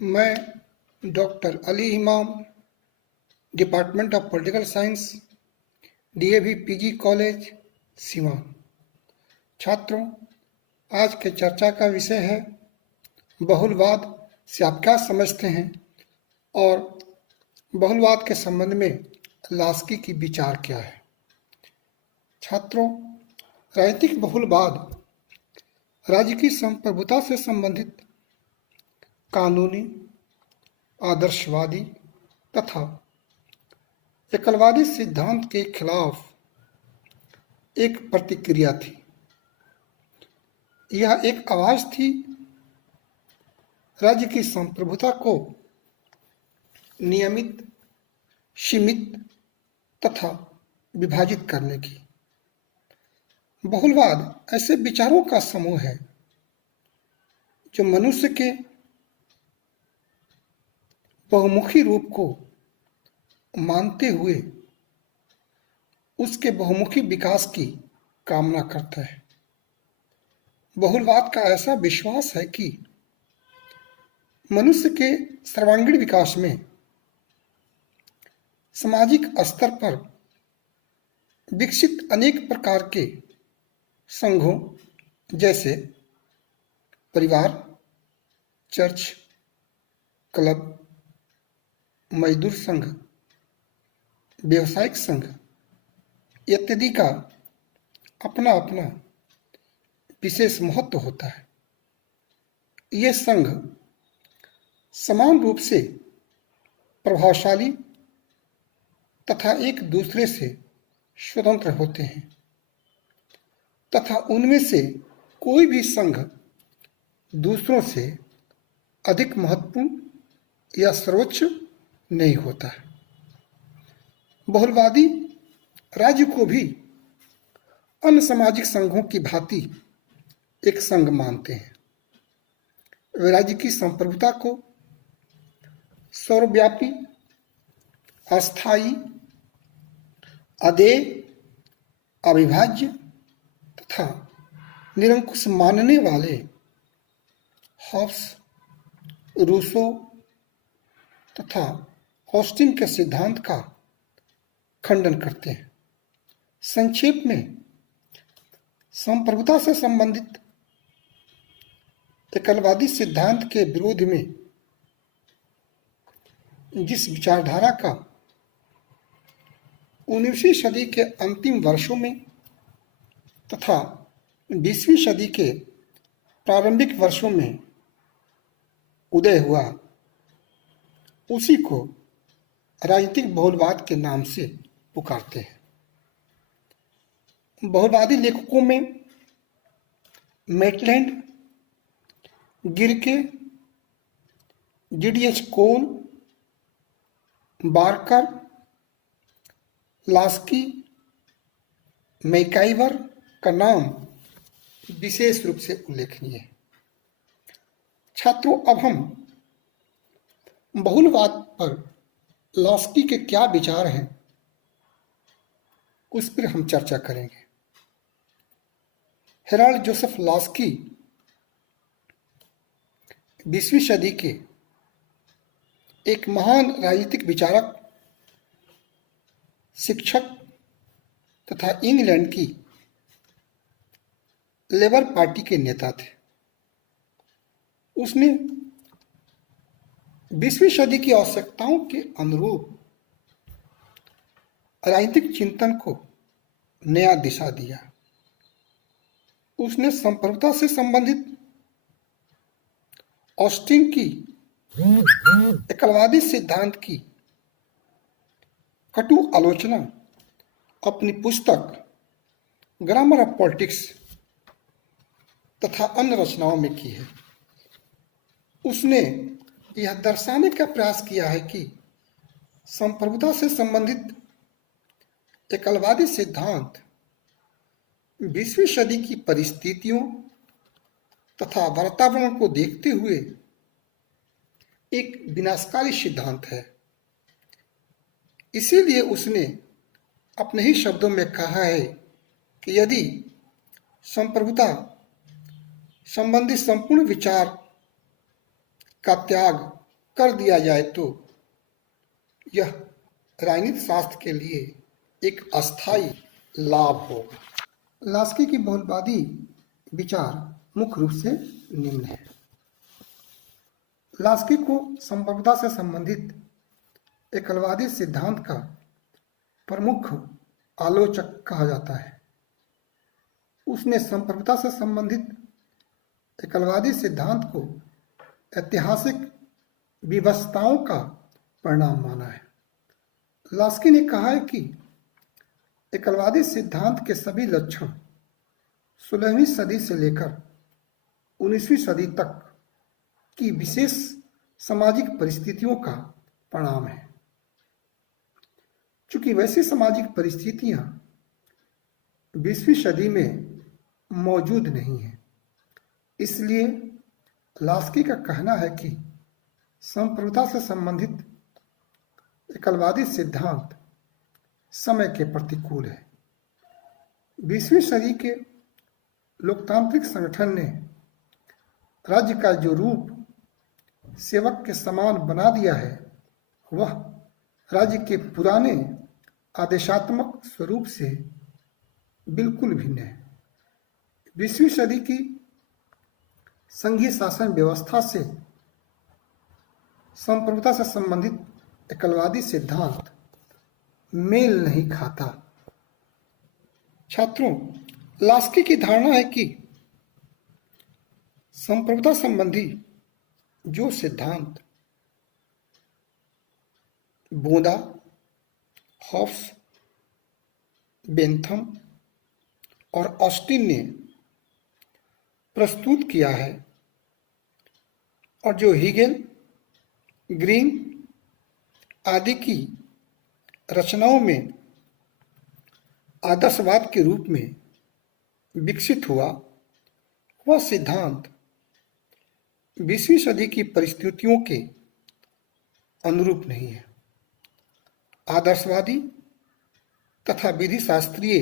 मैं डॉक्टर अली इमाम, department of political science, DAV PG college, Siwan. छात्रों, आज के चर्चा का विषय है बहुलवाद से आप क्या समझते हैं और बहुलवाद के संबंध में लास्की की विचार क्या है। छात्रों, राजनीतिक बहुलवाद राज्य की संप्रभुता से संबंधित कानूनी, आदर्शवादी तथा एकलवादी सिद्धांत के खिलाफ एक प्रतिक्रिया थी। यह एक आवाज थी राज्य की संप्रभुता को नियमित, सीमित तथा विभाजित करने की। बहुलवाद ऐसे विचारों का समूह है जो मनुष्य के बहुमुखी रूप को मानते हुए उसके बहुमुखी विकास की कामना करता है। बहुलवाद का ऐसा विश्वास है कि मनुष्य के सर्वांगीण विकास में सामाजिक स्तर पर विकसित अनेक प्रकार के संघों जैसे परिवार, चर्च, क्लब, मजदूर संघ, व्यवसायिक संघ इत्यादि का अपना अपना विशेष महत्व होता है। ये संघ समान रूप से प्रभावशाली तथा एक दूसरे से स्वतंत्र होते हैं तथा उनमें से कोई भी संघ दूसरों से अधिक महत्वपूर्ण या सर्वोच्च नहीं होता है। बहुलवादी राज्य को भी अन्य सामाजिक संघों की भांति एक संघ मानते हैं। वे राज्य की संप्रभुता को सर्वव्यापी, अस्थायी, अदेय, अविभाज्य तथा निरंकुश मानने वाले हॉब्स, रूसो तथा ऑस्टिन के सिद्धांत का खंडन करते हैं। संक्षेप में, संप्रभुता से संबंधित एकलवादी सिद्धांत के विरोध में जिस विचारधारा का 19वीं सदी के अंतिम वर्षों में तथा 20वीं सदी के प्रारंभिक वर्षों में उदय हुआ, उसी को राजनीतिक बहुलवाद के नाम से पुकारते हैं। बहुलवादी लेखकों में मैटलैंड, गिरके, जीडीएच कोल, बार्कर, लास्की, मैकाइवर का नाम विशेष रूप से उल्लेखनीय है। छात्रों, अब हम बहुलवाद पर लास्की के क्या विचार हैं उस पर हम चर्चा करेंगे। हेराल्ड जोसेफ लास्की 20वीं सदी के एक महान राजनीतिक विचारक, शिक्षक तथा इंग्लैंड की लेबर पार्टी के नेता थे। उसने 20वीं सदी की आवश्यकताओं के अनुरूप राजनीतिक चिंतन को नया दिशा दिया। उसने संप्रभुता से संबंधित ऑस्टिन की एकलवादी सिद्धांत की कटु आलोचना अपनी पुस्तक ग्रामर ऑफ पॉलिटिक्स तथा अन्य रचनाओं में की है। उसने यह दर्शाने का प्रयास किया है कि संप्रभुता से संबंधित एकलवादी सिद्धांत 20वीं सदी की परिस्थितियों तथा वातावरण को देखते हुए एक विनाशकारी सिद्धांत है। इसीलिए उसने अपने ही शब्दों में कहा है कि यदि संप्रभुता संबंधी संपूर्ण विचार का त्याग कर दिया जाए तो यह राजनीति शास्त्र के लिए एक अस्थायी लाभ होगा। लास्की की बहुलवादी विचार मुख्य रूप से निम्न है। लास्की को संप्रभुता से संबंधित एकलवादी सिद्धांत का प्रमुख आलोचक कहा जाता है। उसने संप्रभुता से संबंधित एकलवादी सिद्धांत को ऐतिहासिक विवशताओं का परिणाम माना है। लास्की ने कहा है कि एकलवादी सिद्धांत के सभी लक्षण 16वीं सदी से लेकर 19वीं सदी तक की विशेष सामाजिक परिस्थितियों का परिणाम है। चूंकि वैसी सामाजिक परिस्थितियां 20वीं सदी में मौजूद नहीं है, इसलिए लास्की का कहना है कि संप्रभुता से संबंधित एकलवादी सिद्धांत समय के प्रतिकूल है। 20वीं सदी के लोकतांत्रिक संगठन ने राज्य का जो रूप सेवक के समान बना दिया है, वह राज्य के पुराने आदेशात्मक स्वरूप से बिल्कुल भिन्न है। 20वीं सदी की संघीय शासन व्यवस्था से संप्रभुता से संबंधित एकलवादी सिद्धांत मेल नहीं खाता। छात्रों, लास्की की धारणा है कि संप्रभुता संबंधी जो सिद्धांत बोंदा, हॉब्स, बेंथम और ऑस्टिन ने प्रस्तुत किया है और जो हीगेल, ग्रीन आदि की रचनाओं में आदर्शवाद के रूप में विकसित हुआ, वह सिद्धांत 20वीं सदी की परिस्थितियों के अनुरूप नहीं है। आदर्शवादी तथा विधि शास्त्रीय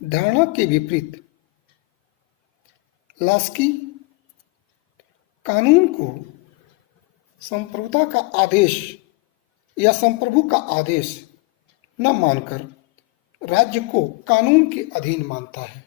धारणा के विपरीत लास्की कानून को संप्रभुता का आदेश या संप्रभु का आदेश न मानकर राज्य को कानून के अधीन मानता है।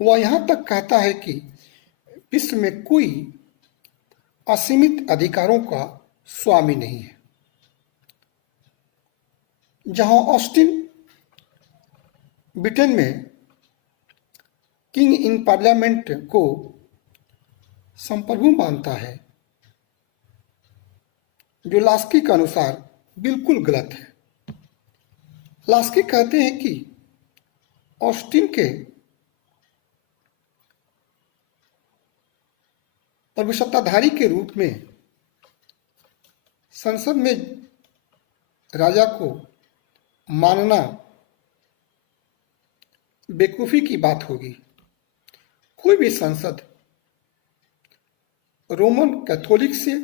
वह यहां तक कहता है कि विश्व में कोई असीमित अधिकारों का स्वामी नहीं है। जहां ऑस्टिन ब्रिटेन में किंग इन पार्लियामेंट को संप्रभु मानता है, जो लास्की के अनुसार बिल्कुल गलत है। लास्की कहते हैं कि ऑस्टिन के प्रभुसत्ताधारी के रूप में संसद में राजा को मानना बेवकूफी की बात होगी। कोई भी संसद रोमन कैथोलिक से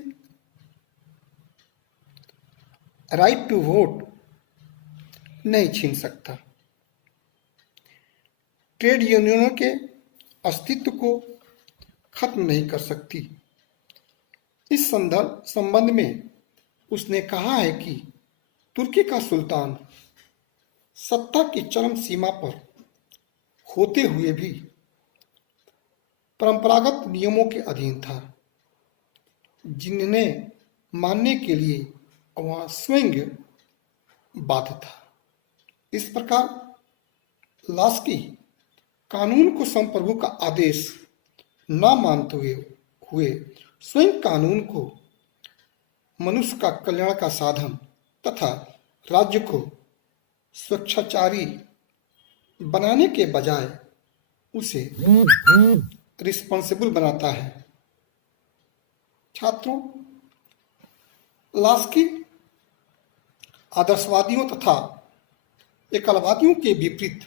राइट टू वोट नहीं छीन सकता। ट्रेड यूनियनों के अस्तित्व को खत्म नहीं कर सकती। इस संबंध में उसने कहा है कि तुर्की का सुल्तान सत्ता की चरम सीमा पर होते हुए भी परंपरागत नियमों के अधीन था, जिन्हें मानने के लिए वह स्वयं बाध्य था। इस प्रकार लास्की कानून को संप्रभु का आदेश न मानते हुए स्वयं कानून को मनुष्य का कल्याण का साधन तथा राज्य को स्वेच्छाचारी बनाने के बजाय उसे रिस्पॉन्सिबल बनाता है। छात्रों, लास्की आदर्शवादियों तथा एकलवादियों के विपरीत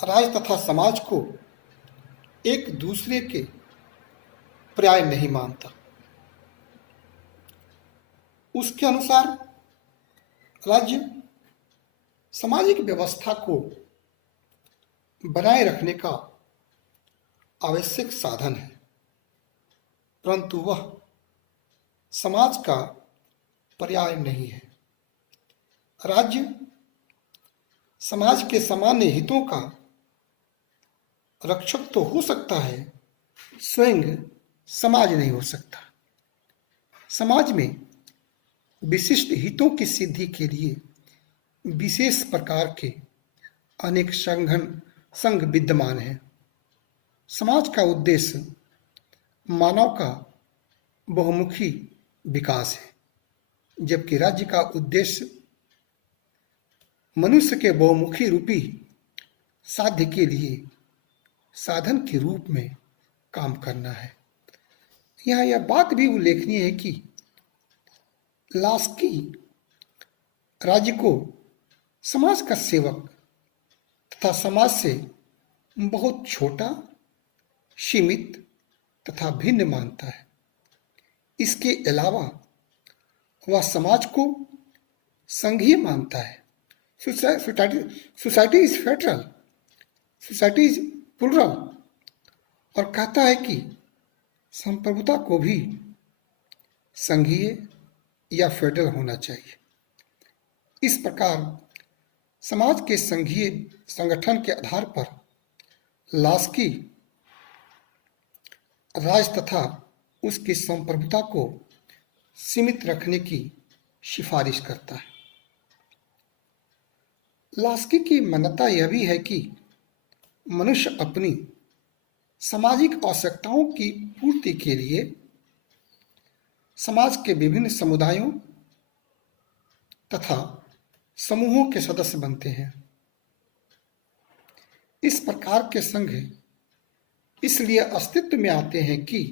राज्य तथा समाज को एक दूसरे के पर्याय नहीं मानता। उसके अनुसार राज्य सामाजिक व्यवस्था को बनाए रखने का आवश्यक साधन है। परंतु वह समाज का पर्याय नहीं है। राज्य समाज के सामान्य हितों का रक्षक तो हो सकता है, स्वयं समाज नहीं हो सकता। समाज में विशिष्ट हितों की सिद्धि के लिए विशेष प्रकार के अनेक संघ विद्यमान हैं। समाज का उद्देश्य मानव का बहुमुखी विकास है, जबकि राज्य का उद्देश्य मनुष्य के बहुमुखी रूपी साध्य के लिए साधन के रूप में काम करना है। यहाँ यह बात भी उल्लेखनीय है कि लास्की राज्य को समाज का सेवक तथा समाज से बहुत छोटा, सीमित तथा भिन्न मानता है। इसके अलावा वह समाज को संघीय मानता है। Society is federal, society is plural, और कहता है कि संप्रभुता को भी संघीय या फेडरल होना चाहिए। इस प्रकार समाज के संघीय संगठन के आधार पर लास्की राज तथा उसकी संप्रभुता को सीमित रखने की सिफारिश करता है। लास्की की मान्यता यह भी है कि मनुष्य अपनी सामाजिक आवश्यकताओं की पूर्ति के लिए समाज के विभिन्न समुदायों तथा समूहों के सदस्य बनते हैं। इस प्रकार के संघ इसलिए अस्तित्व में आते हैं कि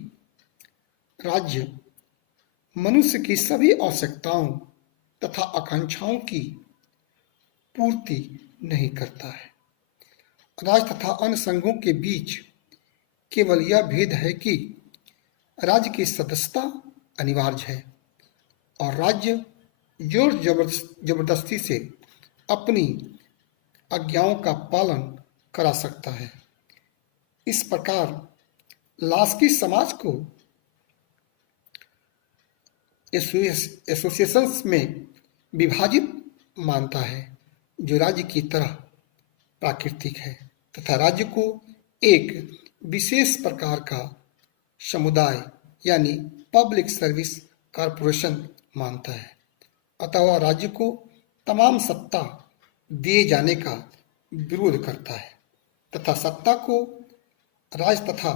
राज्य मनुष्य की सभी आवश्यकताओं तथा आकांक्षाओं की पूर्ति नहीं करता है। राज्य तथा अन्य संघों के बीच केवल यह भेद है कि राज्य की सदस्यता अनिवार्य है और राज्य जोर जबरदस्ती से अपनी आज्ञाओं का पालन करा सकता है। इस प्रकार लास्की समाज को एसोसिएशंस में विभाजित मानता है जो राज्य की तरह प्राकृतिक है, तथा राज्य को एक विशेष प्रकार का समुदाय यानी पब्लिक सर्विस कॉरपोरेशन मानता है। अतः वह राज्य को तमाम सत्ता दिए जाने का विरोध करता है तथा सत्ता को राज्य तथा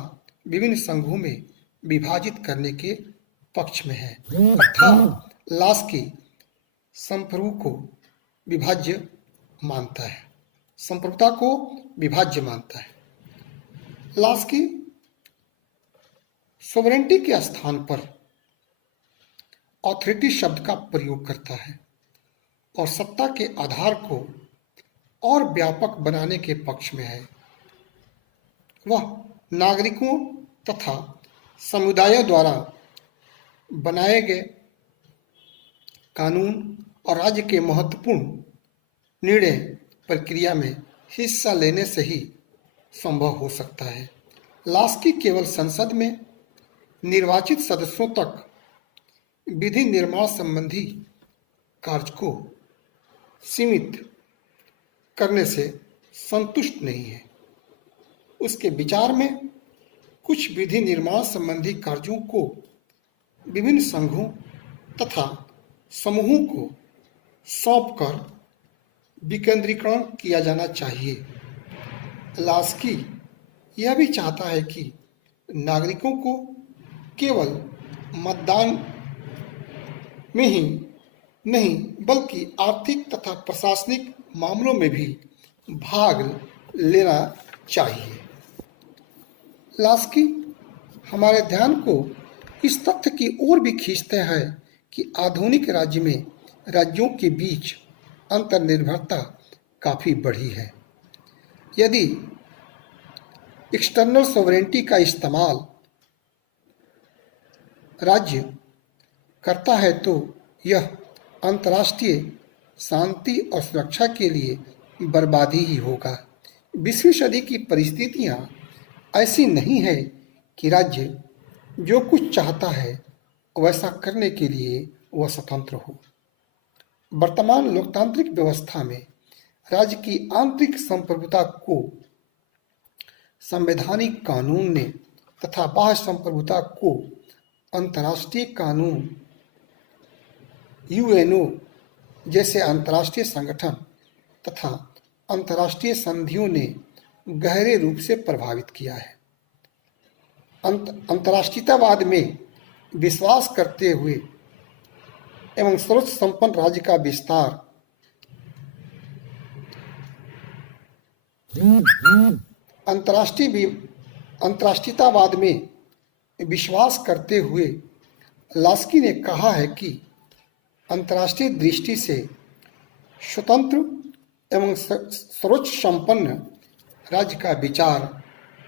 विभिन्न संघों में विभाजित करने के पक्ष में है तथा लास्की संप्रभु को विभाज्य मानता है, संप्रभुता को विभाज्य मानता है। लास्की सोवरेंटी के स्थान पर ऑथोरिटी शब्द का प्रयोग करता है और सत्ता के आधार को और व्यापक बनाने के पक्ष में है। वह नागरिकों तथा समुदायों द्वारा बनाए गए कानून और राज्य के महत्वपूर्ण निर्णय प्रक्रिया में हिस्सा लेने से ही संभव हो सकता है। लास्की केवल संसद में निर्वाचित सदस्यों तक विधि निर्माण संबंधी कार्य को सीमित करने से संतुष्ट नहीं है। उसके विचार में कुछ विधि निर्माण संबंधी कार्यों को विभिन्न संघों तथा समूहों को सौंपकर विकेंद्रीकरण किया जाना चाहिए। लास्की यह भी चाहता है कि नागरिकों को केवल मतदान में ही नहीं बल्कि आर्थिक तथा प्रशासनिक मामलों में भी भाग लेना चाहिए। लास्की हमारे ध्यान को इस तथ्य की ओर भी खींचते हैं कि आधुनिक राज्य में राज्यों के बीच अंतर्निर्भरता काफ़ी बढ़ी है। यदि एक्सटर्नल सॉवरेंटी का इस्तेमाल राज्य करता है तो यह अंतर्राष्ट्रीय शांति और सुरक्षा के लिए बर्बादी ही होगा। 20वीं सदी की परिस्थितियां ऐसी नहीं है कि राज्य जो कुछ चाहता है वैसा करने के लिए वह स्वतंत्र हो। वर्तमान लोकतांत्रिक व्यवस्था में राज्य की आंतरिक संप्रभुता को संवैधानिक कानून ने तथा बाह्य संप्रभुता को अंतर्राष्ट्रीय कानून, यूएनओ जैसे अंतर्राष्ट्रीय संगठन तथा अंतर्राष्ट्रीय संधियों ने गहरे रूप से प्रभावित किया है। अंतर्राष्ट्रीयतावाद में विश्वास करते हुए एवं सर्वोच्च संपन्न राज्य का विस्तार अंतर्राष्ट्रीयतावाद में विश्वास करते हुए लास्की ने कहा है कि अंतर्राष्ट्रीय दृष्टि से स्वतंत्र एवं सर्वोच्च संपन्न राज्य का विचार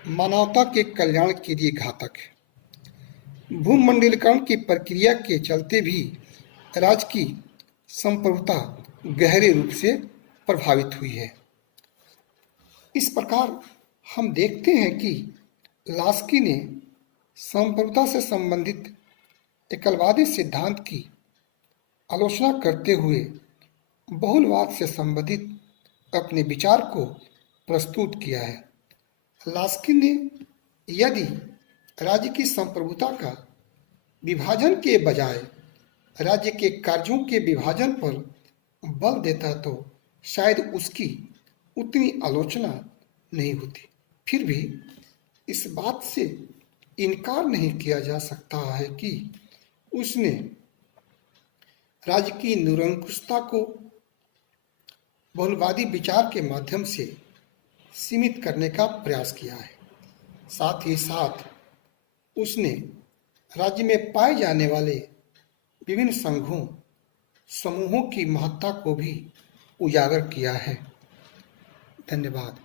मानवता के कल्याण के लिए घातक है। भूमंडलीकरण की प्रक्रिया के चलते भी राज्य की संप्रभुता गहरे रूप से प्रभावित हुई है। इस प्रकार हम देखते हैं कि लास्की ने संप्रभुता से संबंधित एकलवादी सिद्धांत की आलोचना करते हुए बहुलवाद से संबंधित अपने विचार को प्रस्तुत किया है। लास्की ने यदि राज्य की संप्रभुता का विभाजन के बजाय राज्य के कार्यों के विभाजन पर बल देता तो शायद उसकी उतनी आलोचना नहीं होती। फिर भी इस बात से इनकार नहीं किया जा सकता है कि उसने राज्य की निरंकुशता को बहुलवादी विचार के माध्यम से सीमित करने का प्रयास किया है। साथ ही साथ उसने राज्य में पाए जाने वाले विभिन्न संघों समूहों की महत्ता को भी उजागर किया है। धन्यवाद।